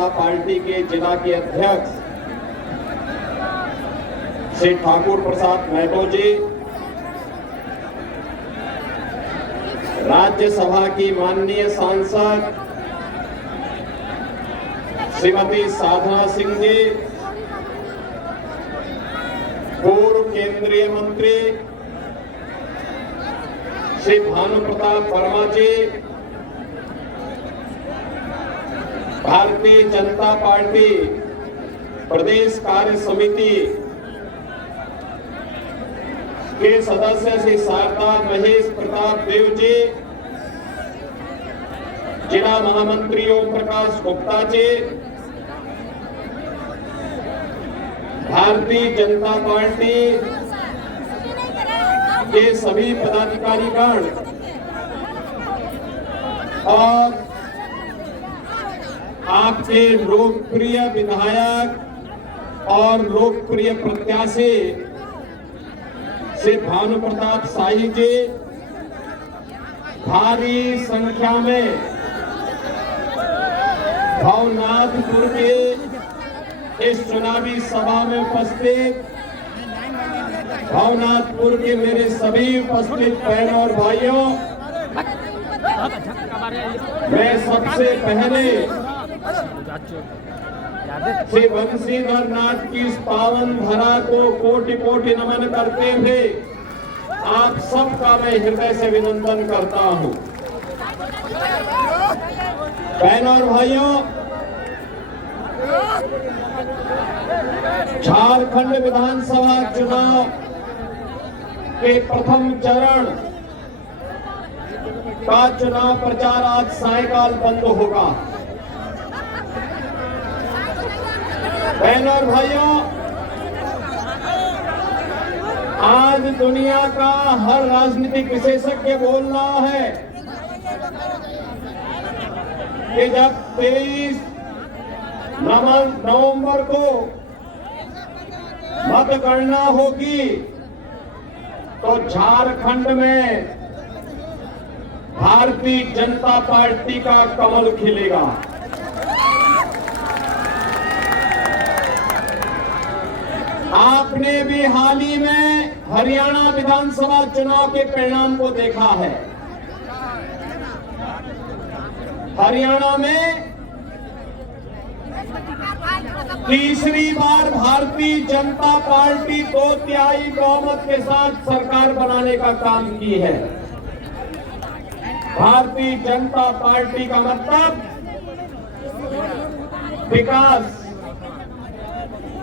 जनता party के जिला के अध्यक्ष श्री ठाकुर प्रसाद महतो जी, राज्यसभा की माननीय सांसद श्रीमती साधना सिंह जी, पूर्व केंद्रीय मंत्री श्री भानु प्रताप वर्मा जी, भारतीय जनता पार्टी प्रदेश कार्य समिति के सदस्य श्री शारदा महेश प्रताप देव जी, जिला महामंत्री ओम प्रकाश गुप्ता जी, भारतीय जनता पार्टी के सभी पदाधिकारीगण और आपके लोकप्रिय विधायक और लोकप्रिय प्रत्याशी श्री भानु प्रताप शाही जी, भारी संख्या में भवनाथपुर के इस चुनावी सभा में उपस्थित भवनाथपुर के मेरे सभी उपस्थित बहनों और भाइयों, मैं सबसे पहले श्री बंशीधर नाथ की इस पावन धरा को कोटि कोटि नमन करते हुए आप सबका मैं हृदय से अभिनंदन करता हूं। बहनों और भाइयों, झारखंड विधानसभा चुनाव के प्रथम चरण का चुनाव प्रचार आज सायंकाल बंद होगा। बहनों और भाइयों, आज दुनिया का हर राजनीतिक विशेषज्ञ बोल रहा है कि जब 23 नवंबर को मतगणना होगी तो झारखंड में भारतीय जनता पार्टी का कमल खिलेगा। आपने भी हाल ही में हरियाणा विधानसभा चुनाव के परिणाम को देखा है। हरियाणा में तीसरी बार भारतीय जनता पार्टी 2/3 बहुमत के साथ सरकार बनाने का काम की है। भारतीय जनता पार्टी का मतलब विकास,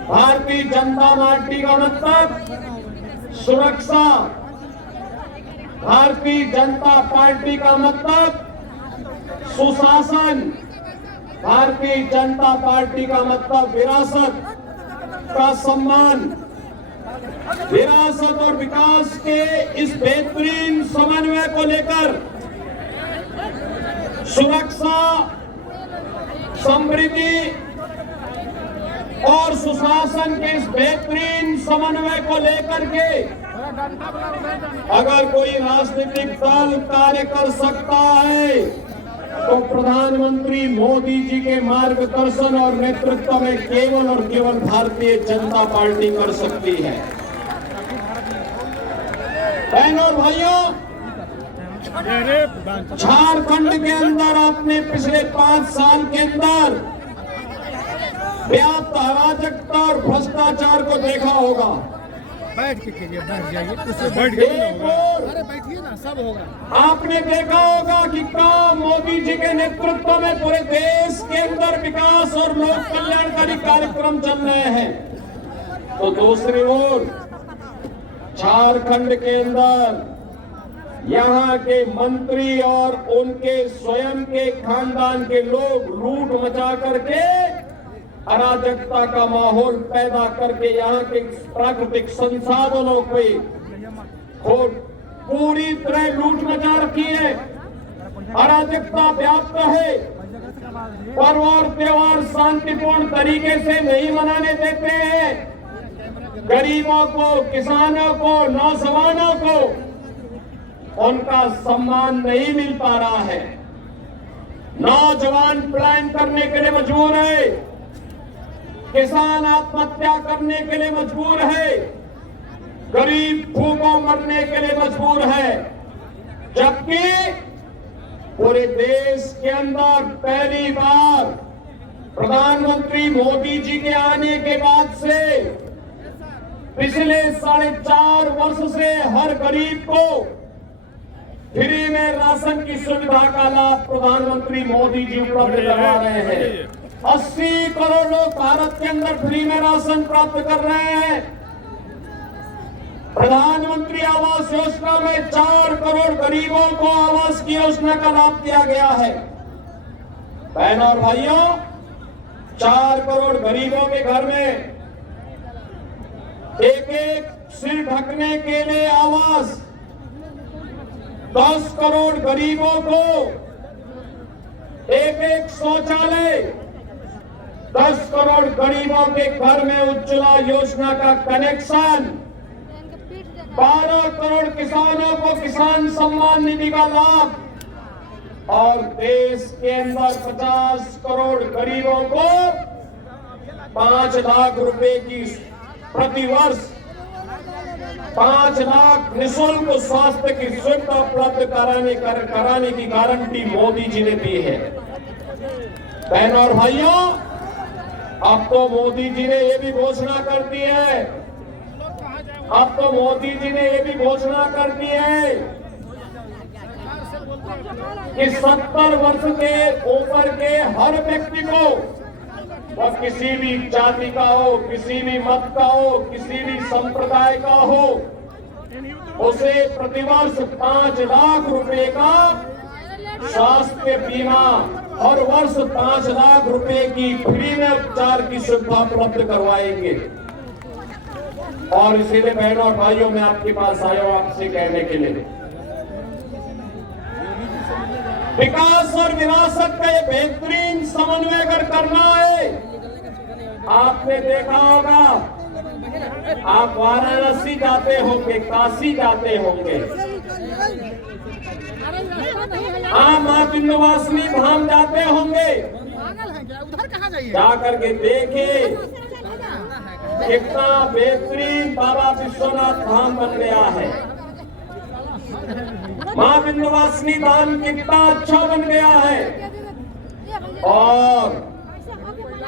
भारतीय जनता पार्टी का मतलब सुरक्षा, भारतीय जनता पार्टी का मतलब सुशासन, भारतीय जनता पार्टी का मतलब विरासत का सम्मान। विरासत और विकास के इस बेहतरीन समन्वय को लेकर सुरक्षा, समृद्धि और सुशासन के इस बेहतरीन समन्वय को लेकर के अगर कोई राजनीतिक दल कार्य कर सकता है तो प्रधानमंत्री मोदी जी के मार्गदर्शन और नेतृत्व में केवल और केवल भारतीय जनता पार्टी कर सकती है। बहनों और भाइयों, झारखंड के अंदर आपने पिछले 5 साल के अंदर व्याप्त अराजकता और भ्रष्टाचार को देखा होगा। बैठ के कीजिए, बैठ जाइए, उससे बैठ के अरे बैठिए ना, सब होगा। आपने देखा होगा कि काम मोदी जी के नेतृत्व में पूरे देश के अंदर विकास और लोक कल्याणकारी कार्यक्रम चल रहे हैं, तो दूसरी ओर झारखंड के अंदर यहाँ के मंत्री और उनके स्वयं के खानदान के लोग लूट मचा करके अराजकता का माहौल पैदा करके यहाँ के प्राकृतिक संसाधनों पे पूरी तरह लूट मचा रखी है। अराजकता व्याप्त है। पर्व और त्योहार शांतिपूर्ण तरीके से नहीं मनाने देते हैं। गरीबों को, किसानों को, नौजवानों को उनका सम्मान नहीं मिल पा रहा है। नौजवान पलायन करने के लिए मजबूर है, किसान आत्महत्या करने के लिए मजबूर है, गरीब भूखों मरने के लिए मजबूर है। जबकि पूरे देश के अंदर पहली बार प्रधानमंत्री मोदी जी के आने के बाद से पिछले 4.5 वर्ष से हर गरीब को फ्री में राशन की सुविधा का लाभ प्रधानमंत्री मोदी जी उपलब्ध करवा रहे हैं। 80 करोड़ लोग भारत के अंदर फ्री में राशन प्राप्त कर रहे हैं। प्रधानमंत्री आवास योजना में 4 करोड़ गरीबों को आवास की योजना का लाभ दिया गया है। बहनों और भाइयों, 4 करोड़ गरीबों के घर में एक सिर ढकने के लिए आवास, 10 करोड़ गरीबों को एक शौचालय, 10 करोड़ गरीबों के घर में उज्ज्वला योजना का कनेक्शन, 12 करोड़ किसानों को किसान सम्मान निधि का लाभ और देश के अंदर 50 करोड़ गरीबों को 5 लाख रुपए की प्रति वर्ष 5 लाख निःशुल्क स्वास्थ्य की सुविधा उपलब्ध कराने की गारंटी मोदी जी ने दी है। बहनों और भाइयों, अब तो मोदी जी ने ये भी घोषणा कर दी है, अब तो मोदी जी ने ये भी घोषणा कर दी है कि 70 वर्ष के ऊपर के हर व्यक्ति को, वह किसी भी जाति का हो, किसी भी मत का हो, किसी भी संप्रदाय का हो, उसे प्रतिवर्ष 5 लाख रुपए का स्वास्थ्य बीमा, हर वर्ष 5 लाख रुपए की फ्री में उपचार की सुविधा उपलब्ध करवाएंगे। और इसीलिए बहनों और भाइयों, मैं आपके पास आया हूं आपसे कहने के लिए, विकास और विरासत का ये बेहतरीन समन्वय अगर करना है, आपने देखा होगा, आप वाराणसी जाते होंगे, काशी जाते होंगे, हाँ मां विंध्यवासिनी धाम जाते होंगे, जाकर के देखे कितना बेहतरीन बाबा विश्वनाथ धाम बन गया है। मां विंध्यवासिनी धाम कितना अच्छा बन गया है। और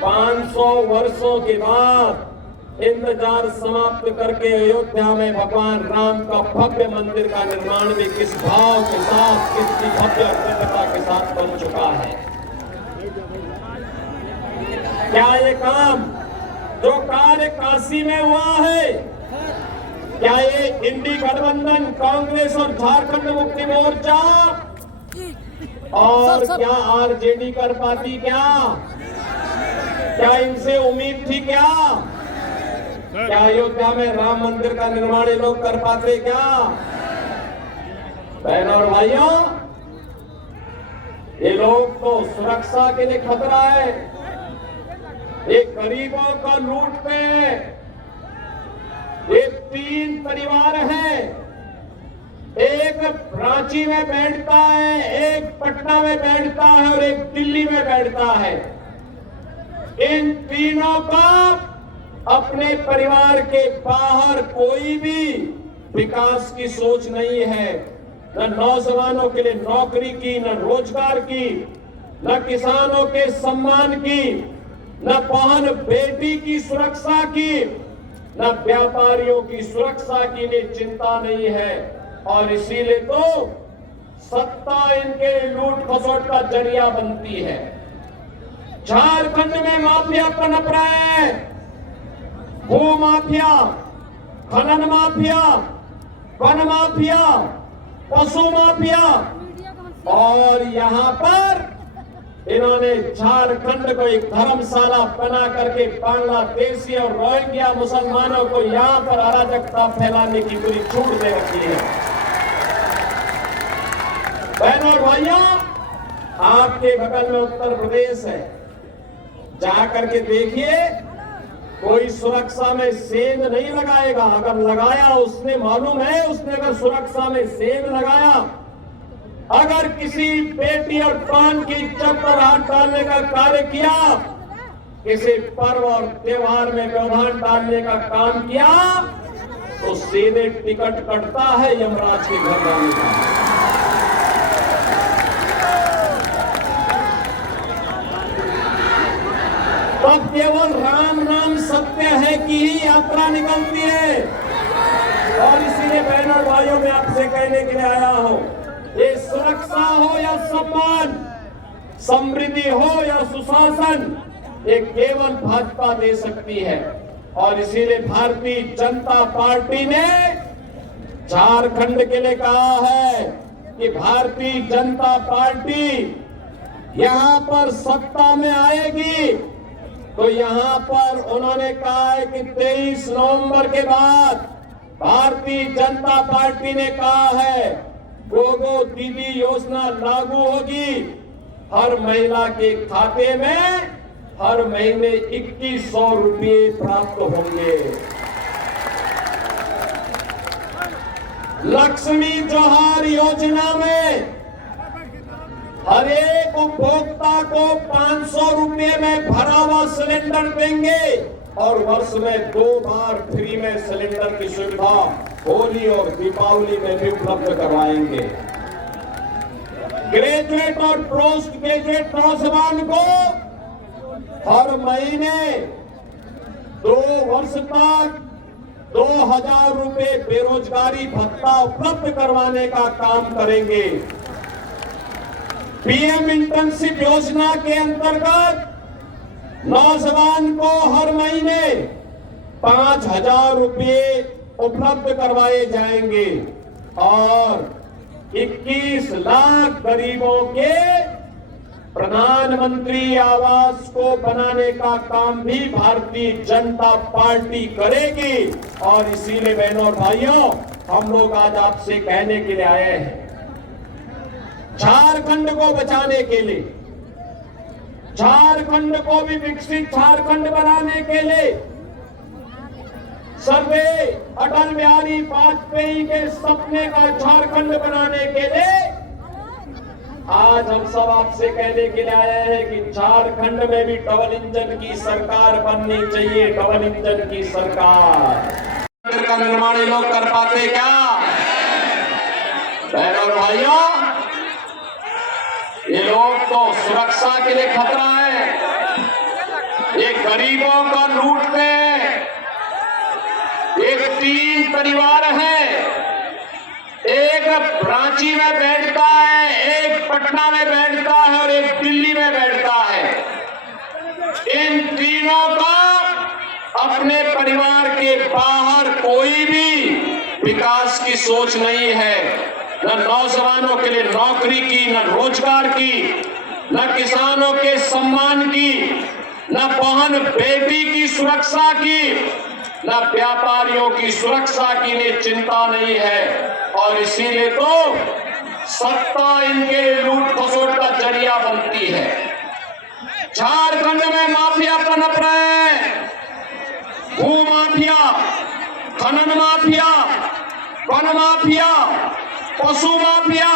500 वर्षों के बाद इंतजार समाप्त करके अयोध्या में भगवान राम का भव्य मंदिर का निर्माण भी किस भाव के साथ, किसकी भव्य दिव्यता के साथ बन चुका है। क्या ये काम, जो कार्य काशी में हुआ है, क्या ये इंडी गठबंधन, कांग्रेस और झारखंड मुक्ति मोर्चा और क्या आरजेडी कर पाती? क्या इनसे उम्मीद थी? क्या अयोध्या में राम मंदिर का निर्माण ये लोग कर पाते? क्या बहनों और भाइयों, ये लोग तो सुरक्षा के लिए खतरा है, ये गरीबों का लूटते हैं। ये 3 परिवार हैं, एक रांची में बैठता है, एक पटना में बैठता है और एक दिल्ली में बैठता है। इन तीनों का अपने परिवार के बाहर कोई भी विकास की सोच नहीं है, न नौजवानों के लिए नौकरी की, न रोजगार की, न किसानों के सम्मान की, न बहन बेटी की सुरक्षा की, न व्यापारियों की सुरक्षा की इन्हें चिंता नहीं है। और इसीलिए तो सत्ता इनके लूट खसोट का जरिया बनती है। झारखंड में माफिया पनप रहे हैं, भू माफिया, खनन माफिया, वन माफिया, पशु माफिया, और यहाँ पर इन्होंने झारखंड को एक धर्मशाला बना करके बांग्लादेशी और रोहिंग्या मुसलमानों को यहाँ पर अराजकता फैलाने की पूरी छूट दे रखी है। बहनों और भाइयों, आपके बगल में उत्तर प्रदेश है, जाकर के देखिए, कोई सुरक्षा में सेंध नहीं लगाएगा। अगर लगाया, उसने मालूम है, उसने अगर सुरक्षा में सेंध लगाया अगर किसी बेटी और प्राण की इज्जत पर हाथ डालने का कार्य किया, किसी पर्व और त्योहार में व्यवधान डालने का काम किया, तो सीधे टिकट कटता है यमराज के घर जाने का। तब केवल राम नाम सत्य है की ही यात्रा निकलती है। और इसीलिए बहनों और भाइयों में आपसे कहने के लिए आया हूं, ये सुरक्षा हो या सम्मान, समृद्धि हो या सुशासन, ये केवल भाजपा दे सकती है। और इसीलिए भारतीय जनता पार्टी ने झारखंड के लिए कहा है कि भारतीय जनता पार्टी यहां पर सत्ता में आएगी, तो यहां पर उन्होंने कहा है कि 23 नवंबर के बाद भारतीय जनता पार्टी ने कहा है गोगो दीदी योजना लागू होगी। हर महिला के खाते में हर महीने 2100 रुपये प्राप्त होंगे। लक्ष्मी जोहार योजना में हर एक उपभोक्ता को 500 रुपये में भरा हुआ सिलेंडर देंगे और वर्ष में 2 बार फ्री में सिलेंडर की सुविधा होली और दीपावली में भी उपलब्ध करवाएंगे। ग्रेजुएट और पोस्ट ग्रेजुएट नौजवान को हर महीने 2 वर्ष तक 2000 रुपये बेरोजगारी भत्ता उपलब्ध करवाने का काम करेंगे। पीएम इंटर्नशिप योजना के अंतर्गत नौजवान को हर महीने 5000 रुपये उपलब्ध करवाए जाएंगे और 21 लाख गरीबों के प्रधानमंत्री आवास को बनाने का काम भी भारतीय जनता पार्टी करेगी। और इसीलिए बहनों और भाइयों, हम लोग आज आपसे कहने के लिए आए हैं, झारखंड को बचाने के लिए, झारखंड को भी विकसित झारखंड बनाने के लिए, सर्वोदय अटल बिहारी वाजपेयी के सपने का झारखंड बनाने के लिए आज हम सब आपसे कहने के लिए आए हैं कि झारखंड में भी डबल इंजन की सरकार बननी चाहिए। डबल इंजन की सरकार का निर्माण ये लोग कर पाते क्या? बहनों और भाइयों, ये लोग तो सुरक्षा के लिए खतरा है, ये गरीबों को लूटते हैं। एक 3 परिवार है, एक रांची में बैठता है, एक पटना में बैठता है और एक दिल्ली में बैठता है। इन तीनों को अपने परिवार के बाहर कोई भी विकास की सोच नहीं है, न नौजवानों के लिए नौकरी की, न रोजगार की, न किसानों के सम्मान की, न बहन बेटी की सुरक्षा की, न व्यापारियों की सुरक्षा की लिए चिंता नहीं है। और इसीलिए तो सत्ता इनके लूट खसोट का जरिया बनती है। झारखंड में माफिया पनप रहे हैं, भू माफिया, खनन माफिया, वन माफिया, पशु माफिया,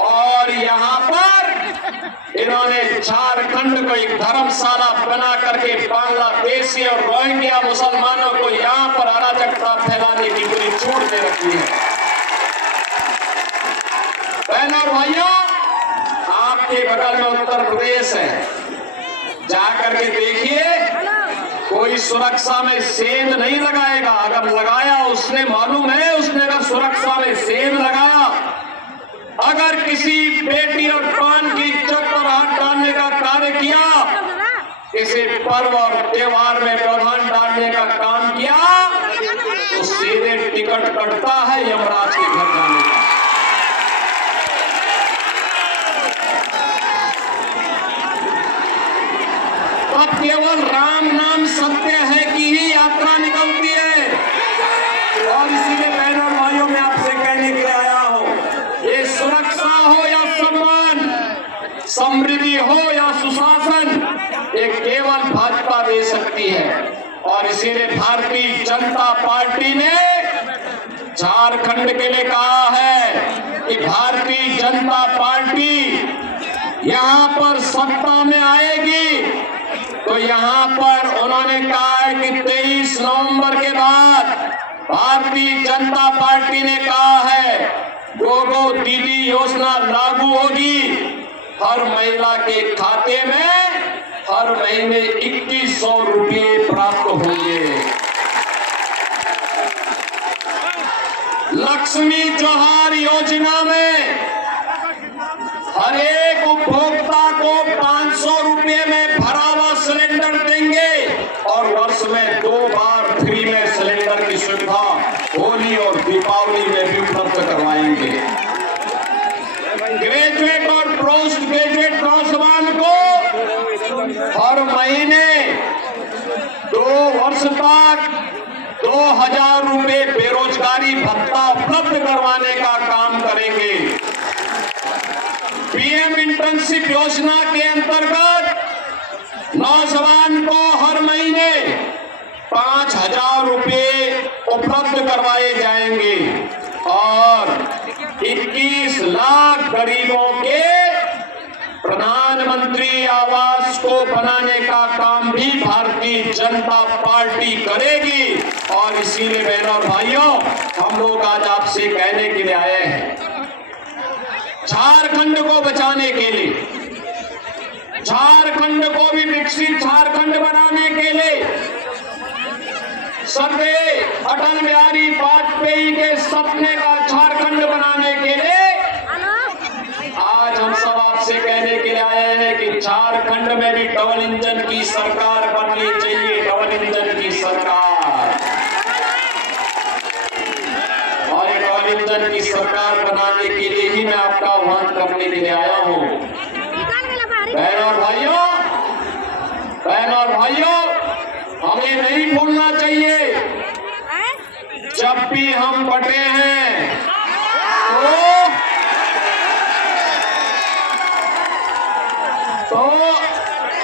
और यहाँ पर इन्होंने झारखंड को एक धर्मशाला बना करके बांग्लादेशी और रोहिंग्या मुसलमानों को यहाँ पर अराजकता फैलाने की पूरी छूट दे रखी है। बहनों और भाइयों, आपके बगल में उत्तर प्रदेश है, जाकर के देखिए, कोई सुरक्षा में सेंध नहीं लगाएगा। अगर लगाया उसने मालूम है, उसने अगर सुरक्षा में सेंध लगाया, अगर किसी बेटी और प्राण की इज्जत पर हाथ डालने का कार्य किया, किसी पर्व और त्योहार में व्यवधान डालने का काम किया, तो सीधे टिकट कटता है यमराज के घर जाने का। अब केवल राम नाम सत्य है की ही यात्रा निकलती है। और इसीलिए बहनों और भाइयों में आपसे कहने के लिए आया हूं, ये सुरक्षा हो या सम्मान, समृद्धि हो या सुशासन, ये केवल भाजपा दे सकती है। और इसीलिए भारतीय जनता पार्टी ने झारखंड के लिए कहा है कि भारतीय जनता पार्टी यहां पर सत्ता में आएगी, तो यहां पर उन्होंने कहा है कि 23 नवंबर के बाद भारतीय जनता पार्टी ने कहा है गोगो दीदी योजना लागू होगी। हर महिला के खाते में हर महीने 2100 रुपये प्राप्त होंगे। लक्ष्मी जोहार योजना में हर एक उपभोक्ता को 500 रुपये में भरा हुआ सिलेंडर देंगे और वर्ष में 2 बार फ्री में सिलेंडर की सुविधा होली और दीपावली में भी उपलब्ध करवाएंगे। ग्रेजुएट और पोस्ट ग्रेजुएट नौजवान को हर महीने 2 वर्ष तक 2000 रुपये बेरोजगारी भत्ता उपलब्ध करवाने का काम करेंगे। पीएम इंटर्नशिप योजना के अंतर्गत नौजवान को हर महीने 5000 रुपये उपलब्ध करवाए जाएंगे और 21 लाख गरीबों के प्रधानमंत्री आवास को बनाने का काम भी भारतीय जनता पार्टी करेगी। और इसीलिए बहनों और भाइयों, हम लोग आज आपसे कहने के लिए आए हैं, झारखंड को बचाने के लिए, झारखंड को भी विकसित झारखंड बनाने के लिए, सर्वोदय अटल बिहारी वाजपेयी के सपने का झारखंड बनाने के लिए आज हम सब आपसे कहने के लिए आए हैं कि झारखंड में भी डबल इंजन की सरकार बननी चाहिए, डबल इंजन की सरकार। और ये डबल इंजन की सरकार बनाने के लिए ही मैं आपका आह्वान करने के लिए आया हूं। बहनों और भाइयों, बहनों और भाइयों, हमें नहीं भूलना चाहिए जब भी हम बटे हैं तो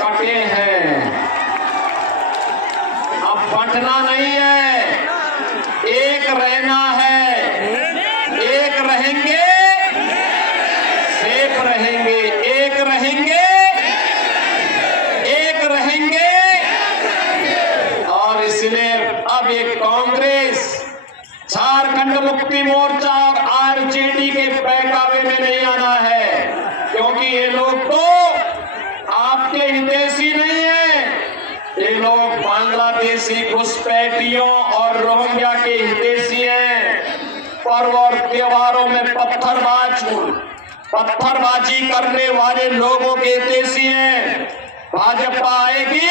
कटे हैं। अब बंटना नहीं है, एक रहना है, एक रहेंगे सेफ रहेंगे, एक रहेंगे, एक रहेंगे। और इसलिए अब ये कांग्रेस, झारखंड मुक्ति मोर्चा और आरजेडी के बहकावे में नहीं आना है, क्योंकि ये लोग तो आपके हितैषी नहीं है। ये लोग बांग्लादेशी घुसपैठियों और रोहिंग्या के हितैषी हैं। पर्व और त्योहारों में पत्थरबाजी करने वाले लोगों के हितैषी हैं। भाजपा आएगी,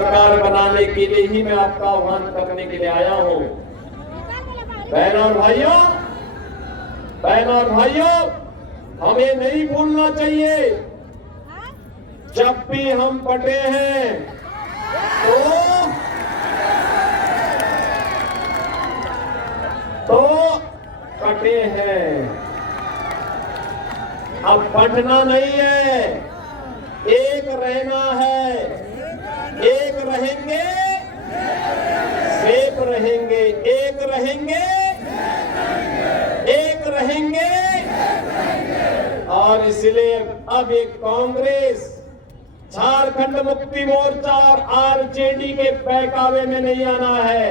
सरकार बनाने के लिए ही मैं आपका आह्वान करने के लिए आया हूं। बहनों और भाइयों, बहनों और भाइयों, हमें नहीं भूलना चाहिए जब भी हम बटे हैं तो कटे हैं। अब बंटना नहीं है, एक रहना है, एक रहेंगे सेफ रहेंगे, एक रहेंगे, एक रहेंगे। और इसलिए अब ये कांग्रेस, झारखंड मुक्ति मोर्चा और आरजेडी के बहकावे में नहीं आना है,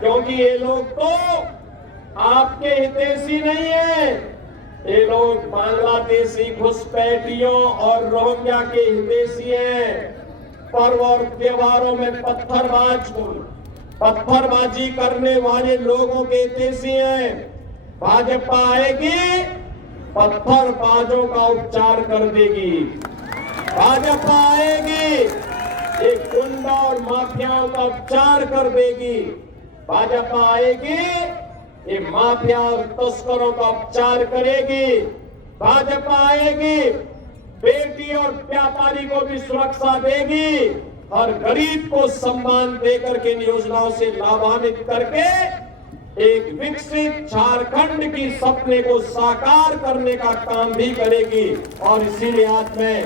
क्योंकि ये लोग तो आपके हितैषी नहीं है। ये लोग बांग्लादेशी घुसपैठियों और रोहिंग्या के हितैषी हैं। पर्व और त्योहारों में पत्थरबाजी करने वाले लोगों के हितैषी हैं। भाजपा आएगी, पत्थरबाजों का उपचार कर देगी। भाजपा आएगी, एक गुंडा और माफियाओं का उपचार कर देगी। भाजपा आएगी, ये माफिया और तस्करों का उपचार करेगी। भाजपा आएगी, बेटी और व्यापारी को भी सुरक्षा देगी और गरीब को सम्मान देकर के इन योजनाओं से लाभान्वित करके एक विकसित झारखंड की सपने को साकार करने का काम भी करेगी। और इसीलिए आज मैं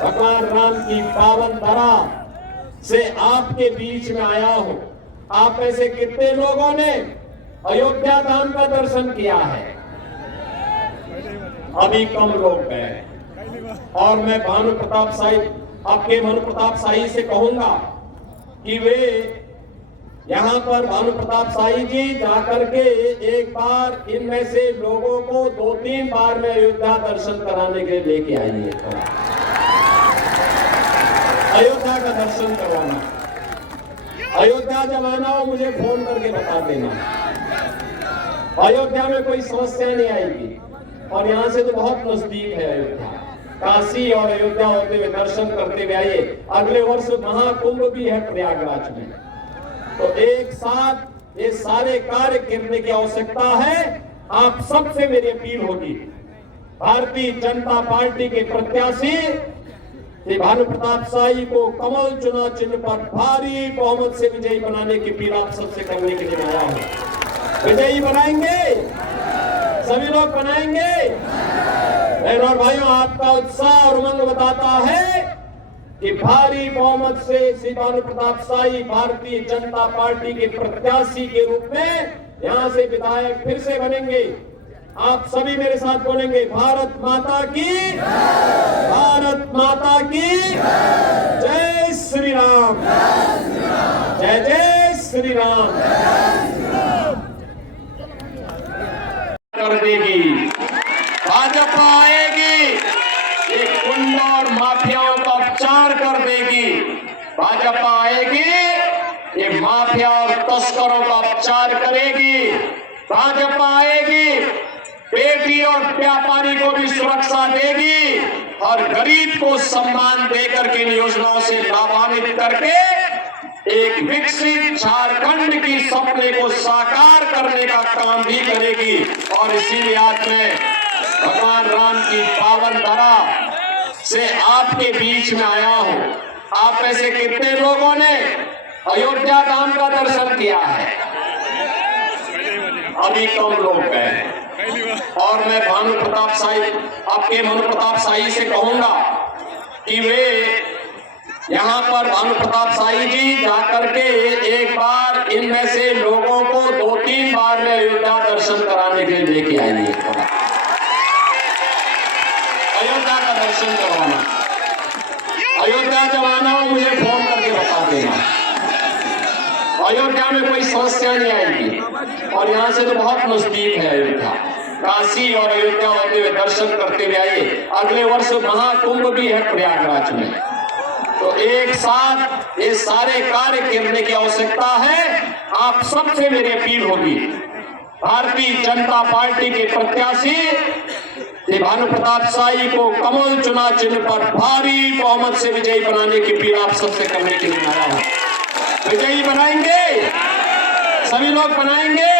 भगवान राम की पावन धरा से आपके बीच में आया हूं। आप ऐसे कितने लोगों ने अयोध्या धाम का दर्शन किया है? अभी कम लोग गए और मैं भानु प्रताप शाही, आपके भानु प्रताप शाही से कहूंगा कि वे यहाँ पर भानु प्रताप शाही जी जाकर के एक बार इनमें से लोगों को 2-3 बार में अयोध्या दर्शन कराने के लिए लेके आइए। अयोध्या का दर्शन करवाना, अयोध्या जब आना हो मुझे फोन करके बता देना। अयोध्या में कोई समस्या नहीं आएगी और यहाँ से तो बहुत नजदीक है अयोध्या। काशी और अयोध्या होते हुए दर्शन करते हुए आइए। अगले वर्ष महाकुंभ भी है प्रयागराज में, तो एक साथ ये सारे कार्य करने की आवश्यकता है। आप सबसे मेरी अपील होगी, भारतीय जनता पार्टी के प्रत्याशी श्री भानु प्रताप शाही को कमल चुनाव चिन्ह पर भारी बहुमत से विजयी बनाने की अपील आप सबसे करने के लिए आया हूं। विजयी बनाएंगे, सभी लोग बनाएंगे। बहनों और भाइयों, आपका उत्साह और उमंग बताता है कि भारी बहुमत से श्री भानु प्रताप शाही भारतीय जनता पार्टी के प्रत्याशी के रूप में यहां से विधायक फिर से बनेंगे। आप सभी मेरे साथ बोलेंगे, भारत माता की, भारत माता की जय श्री राम, जय जय श्री राम। कर देगी भाजपा, आएगी एक गुंडा और माफियाओं का उपचार कर देगी। भाजपा आएगी ये माफिया और तस्करों का उपचार करेगी। भाजपा आएगी बेटी और व्यापारी को भी सुरक्षा देगी और गरीब को सम्मान देकर के इन योजनाओं से लाभान्वित करके एक विकसित झारखंड की सपने को साकार करने का काम भी करेगी। और इसीलिए आज मैं भगवान राम की पावन धरा से आपके बीच में आया हूं। आप में से कितने लोगों ने अयोध्या धाम का दर्शन किया है? अभी कम लोग गए और मैं भानु प्रताप शाही, आपके भानु प्रताप शाही से कहूंगा कि वे यहाँ पर भानु प्रताप शाही जी जाकर के एक बार इनमें से लोगों को 2-3 बार में अयोध्या दर्शन कराने के लिए लेके आएंगे। अयोध्या का दर्शन करवाना, अयोध्या जब आना हो मुझे फोन करके बता देना। अयोध्या में कोई समस्या नहीं आएगी और यहाँ से तो बहुत नजदीक है अयोध्या। काशी और अयोध्या होते हुए दर्शन करते हुए आइए। अगले वर्ष महाकुंभ भी है प्रयागराज में, तो एक साथ ये सारे कार्य करने की आवश्यकता है। आप सबसे मेरी अपील होगी, भारतीय जनता पार्टी के प्रत्याशी श्री भानु प्रताप शाही को कमल चुनाव चिन्ह पर भारी बहुमत से विजयी बनाने की अपील आप सबसे करने के लिए आया हूं। विजयी बनाएंगे, सभी लोग बनाएंगे।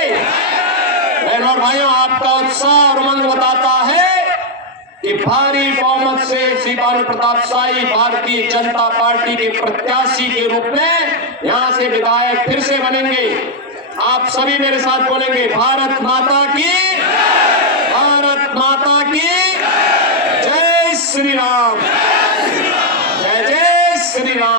बहनों और भाइयों, आपका उत्साह और उमंग बताता है कि भारी बहुमत से श्री भानु प्रताप शाही भारतीय जनता पार्टी के प्रत्याशी के रूप में यहां से विधायक फिर से बनेंगे। आप सभी मेरे साथ बोलेंगे, भारत माता की, भारत माता की जय श्री राम, जय जय श्री राम।